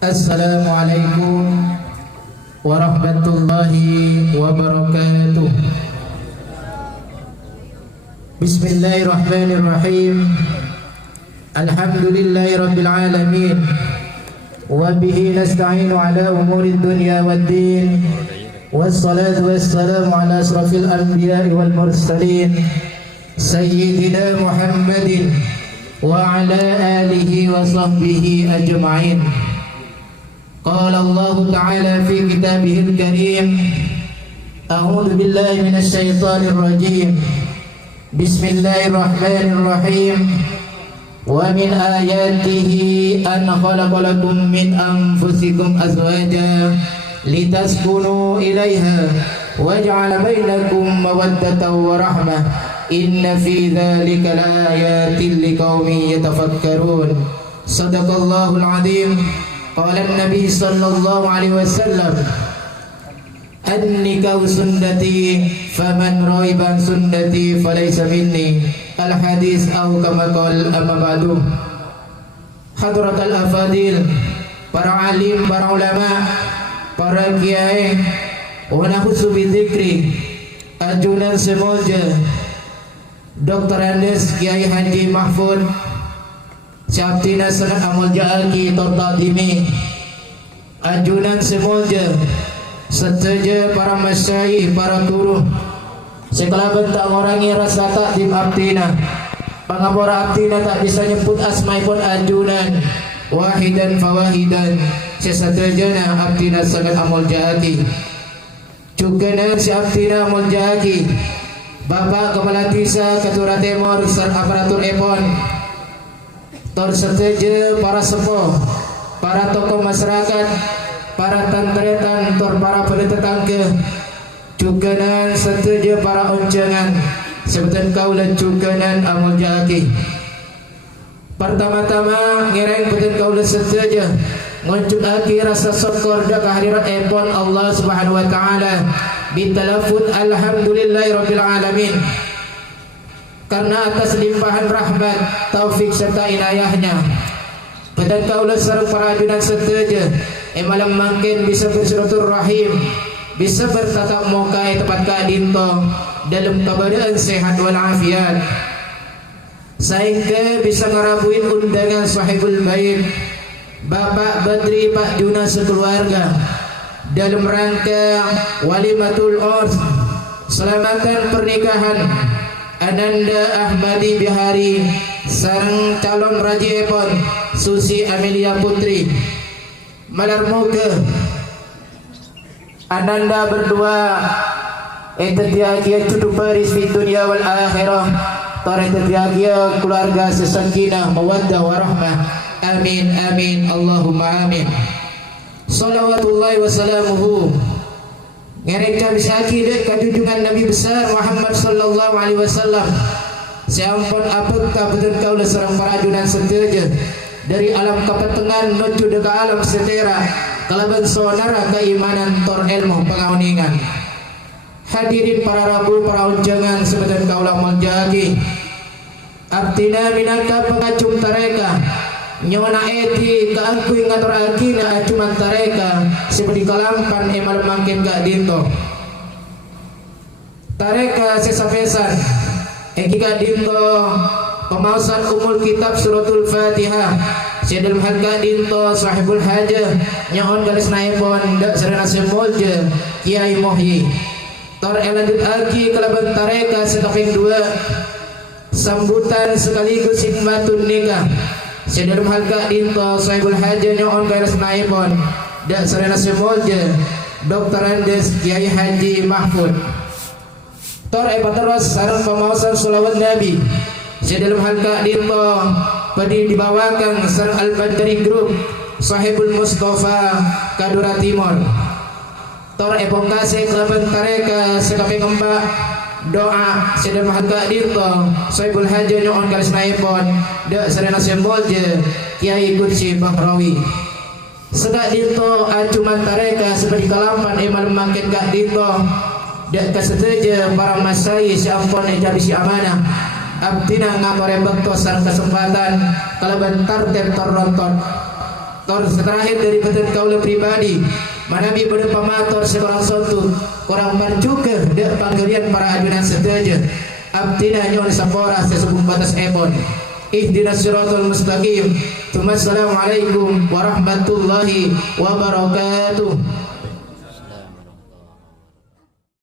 Assalamualaikum warahmatullahi wabarakatuh. Bismillahirrahmanirrahim. Alhamdulillahi rabbil alamin. Wa bihi nasta'inu ala umuri dunya waddin. Wassalatu wassalamu ala asrafil anbiya'i wal mursalin Sayyidina Muhammadin wa ala alihi wa sahbihi ajma'in. قال الله تعالى في كتابه الكريم أعوذ بالله من الشيطان الرجيم بسم الله الرحمن الرحيم ومن آياته أن خلق لكم من أنفسكم أزواجا لتسكنوا إليها وجعل بينكم مودة ورحمة إن في ذلك لآيات لقوم يتفكرون صدق الله العظيم. قال النبي صلى الله عليه وسلم النكاح سنتي فمن رغب عن سنتي فليس مني الحديث أو كما قال. أما بعد حضرات al-afadil, para alim, para ulama, para kiai, wa nahusu bidzikri ajunan semolja Dr. Andes Kiai Haji Mahfud Syabtina Sanat Amal Ja'aki Tortadimi ajunan semolja seteja para masyayikh, para guru sekalaban tak ngorangi rasa takdim abdina pangapura abdina tak bisa nyebut asmaipun ajunan wahidan fawahidan sesetejana abdina Sanat Amal Ja'aki juga si abdina Amal Ja'aki Bapak Kepala Desa Ketua Timur serta aparatur EPON tor seteja para sepuh, para tokoh masyarakat, para tantretan, tor para penetangga, juga nan seteja para unjangan, sebutan kaulan juga nan Amal Ja'aki. Pertama-tama ngereng betul kaulan seteja, ngunjuk aki rasa syukur dah kehadiran EPON Allah Subhanahu Wa Taala. Bitalafun alhamdulillahi rabbil alamin. Karena atas limpahan rahmat, taufik serta inayahnya pada kaulah sarung para ajunan seteja malam makin bisa bersilaturahim, bisa bertatap muka tepat kadinto dalam keadaan sehat walafiat, sehingga bisa ngerabuin undangan sahibul bait Bapak Badri Pak Juna sekeluarga dalam rangka walimatul urs selamatan pernikahan Ananda Ahmadi Bihari sareng calon raja EPON Susi Amelia Putri malarmoga Ananda berdua terjaga cukup baris di dunia wal akhirah terjaga keluarga sesakinah mawaddah warahmah. Amin amin Allahumma amin. Salawatullahi wassalamuhu ngereka bisa akidah kejunjungan Nabi besar Muhammad sallallahu alaihi wasallam. Seampun apakah betul kaulah serang para ajunan seteja dari alam kepetengan menuju ke alam setera kalaban sonara keimanan tor ilmu pengauningan. Hadirin para rabu, para unjangan sebutan kaulah Amal Ja'aki. Abdina minaka pengacung tareka nyona eti keangkui ngatur akina acuman tareka seperti kalampan emal makin gak dinto tareka sesapesan gak dinto pemausan umul kitab suratul Fatihah sedal halka dinto sahibul hajah nyaon garis naipon dak serana semolja Kiai Mohyi tor elanjut aki kelaban tareka setaping dua sambutan sekaligus hikmatun nikah sedal halka dinto sahibul hajah nyaon garis naipon dak serana semolja Dr. Andes Kiai Haji Mahfud tor terus sarang pemausan sholawat Nabi sedal halka dinto padi dibawakan sarang Al-Badri Group Sahibul Mustafa Kadura Timur tor epongkase kelaban tareka sekaping embak doa sedal halka dinto Sahibul Hajah nyoon garis naipon dak serena sembolje Kiai Kursi Bahrawi sedak dinto acuman tareka seperti kalampan emal makin gak dinto dak kaseteja para masai siampon jadi si amanah abdina ngamore bektos kesempatan kalaban tartem torronton terakhir dari beten kaula pribadi manabi pada pamator seorang sontu korang marjuke dek panggerian para ajunan seteja abdina nyon sapora sesubung batas ebon ihdinas siratal mustaqim. Assalamualaikum warahmatullahi wabarakatuh.